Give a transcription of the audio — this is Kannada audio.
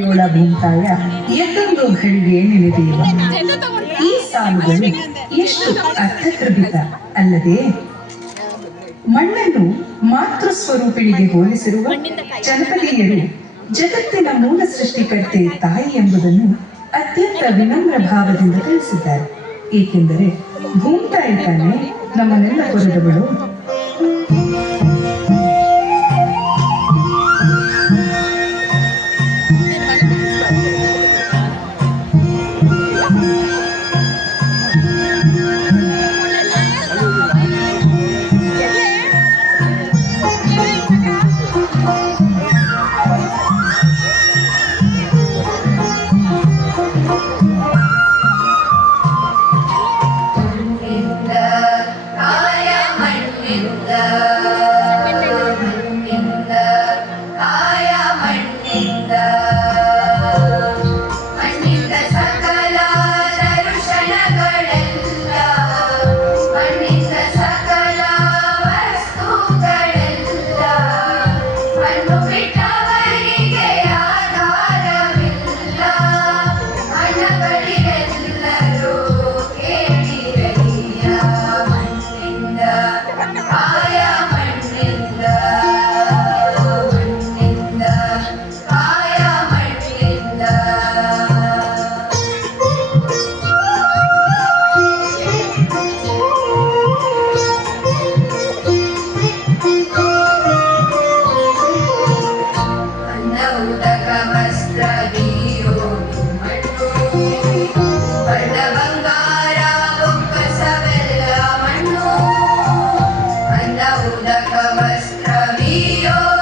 ನೋಡ ಭೀಮತಾಯ ಎದ್ದೊಂದು ಘಳಿಗೆ ನೆನೆದೇವ. ಈ ಸಾಲುಗಳು ಎಷ್ಟು ಅರ್ಥಗರ್ಭಿತ. ಅಲ್ಲದೆ ಮಣ್ಣನ್ನು ಮಾತೃ ಸ್ವರೂಪಿಣಿಗೆ ಹೋಲಿಸಿರುವ ಜನಪದೀಯರು ಜಗತ್ತಿನ ಮೂಲ ಸೃಷ್ಟಿಕರ್ತೆ ತಾಯಿ ಎಂಬುದನ್ನು ಅತ್ಯಂತ ವಿನಮ್ರ ಭಾವದಿಂದ ತಿಳಿಸಿದ್ದಾರೆ. ಏಕೆಂದರೆ ಭೂಮತಾಯಿ ತಾನೇ ನಮ್ಮನ್ನೆಲ್ಲ ಕೊರದವಳು. in love. saluda vuestra.